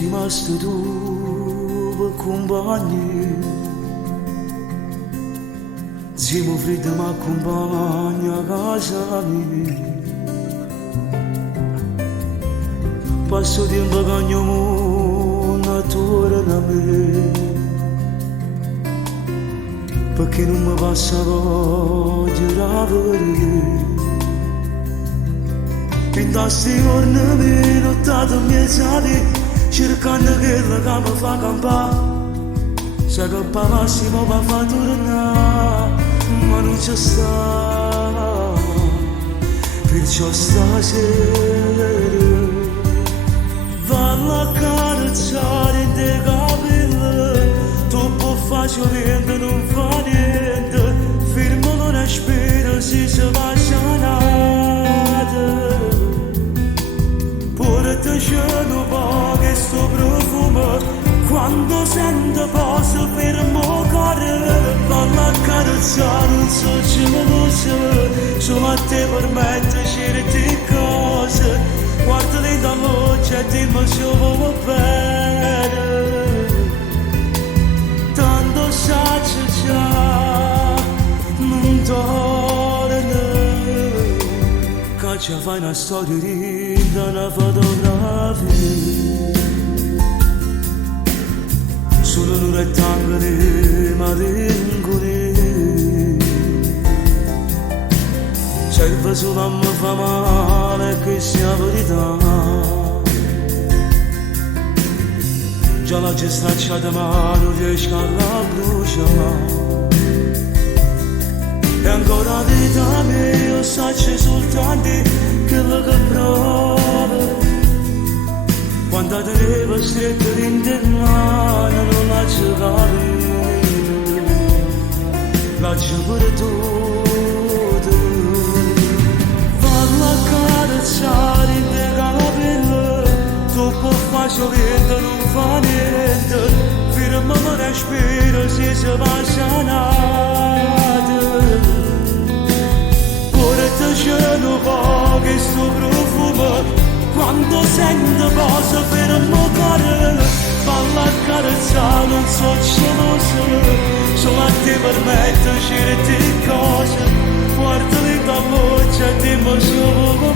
rimasto tu per compagni. Zimo freddo mi accompagna a casa mia. Passo tempo che ogni mondo attorno a me, perché non mi passa voglia di lavorare. In questi giorni mi nottato mezz'anni, cercando quello che mi fa campare. Sai che pa Massimo va a far tornare, ma non c'è sta. Perciò stasera vanno a carezzare in te capelli, troppo facilmente non fa niente, fermo non aspetta se si va sanata. Pure te c'è un po' che sto profumo, quando sento posso fermo cuore, vanno a carezzare non so ce lo so, solo a te permette certe cose. Guarda dentro all'occhio e dimmi se vuoi bene, tanto saccio già, non torna, che ci fai una storia di una fotografia, solo un rettangolo di malinconia. Serve solo a me fa male che sia verità. Già la c'è stracciata ma non riesco a bruciare. E ancora vita mia io saccio soltanto quello che provo. Quando tenevo stretto in te mano non la capito, la per tu. Carezzare in te capelli, troppo facilmente non fa niente, fermo non aspetta se si va sanata. Pure te c'è un po' che sto profumo, quando sento posso fermo cuore, falla a carezzare non so ce lo so, solo a te permette certe cose. Guarda dentro all'occhio e dimmi se vuoi